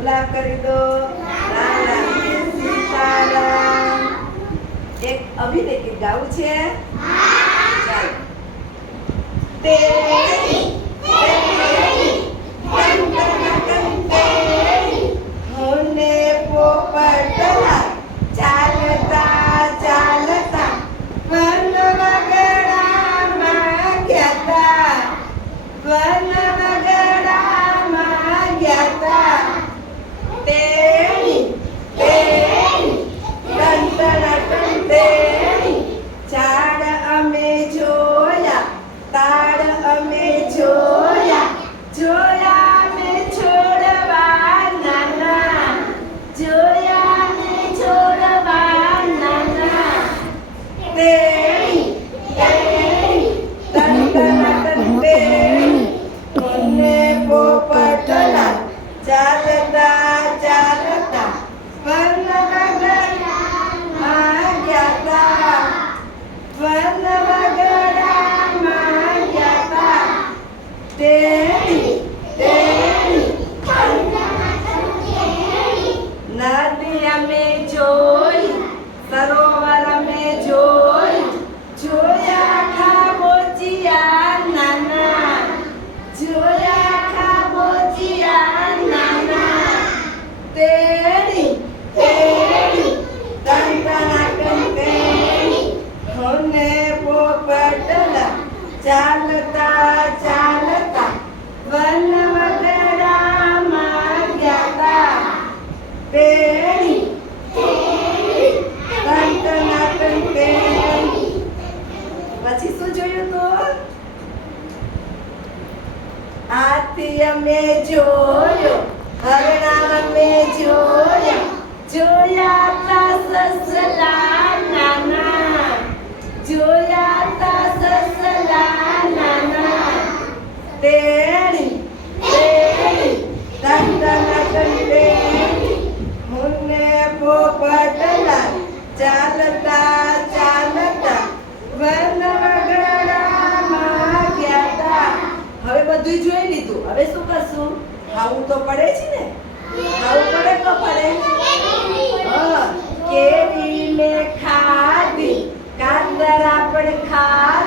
ગુલાબ કરી દો. રામ રામ કે સીતારામ. એક અભિનય ગીત ગાવું છે. ચાલો. તેરી તેરી કંકણ હોને પોપટલા ચાલતા ચાલતા વન વગડામાં ગયા વન વગડામાં ગયા તેરી તેરી ટંટણ તેરી ઝાડ અમે જોયા તાડ અમે જોયા જોયા ને છોડવા નાના જોયા ને છોડવા નાના તેરી તેરી ટંટણ તેરી મને પોપટલા ચાલતા ચાલતા વન વગડામાં ગયા વન વગડામાં ગયા તેરી તેરી નદી અમે જોઈ સરોવર અમે જોઈ જોયા ખાબોચિયા નાના જોયા ખાબોચિયા નાના તેરી તેરી ટંટણ તેરી હોને પોપટલા ચાલતા ચાલતા વન વગડામાં ગયા તેરી તેરી ટંટણ તેરી. પછી શું જોયું તું? હાથી અમે જોયો હરણા અમે જોયા જોયા તા સસલા નાના જોયા તા સસલા નાના તેરી તેરી ટંટણ તેરી મુન્ને પોપટલા ચાલતા ચાલતા વન વગડામાં ગયા. હવે બધું જોઈ લીધું. હવે શું કરશું? ખાવું તો પડે છે ને. ખાવું પડે તો પડે. કેરી ને ખાધી કાતર આપણે ખા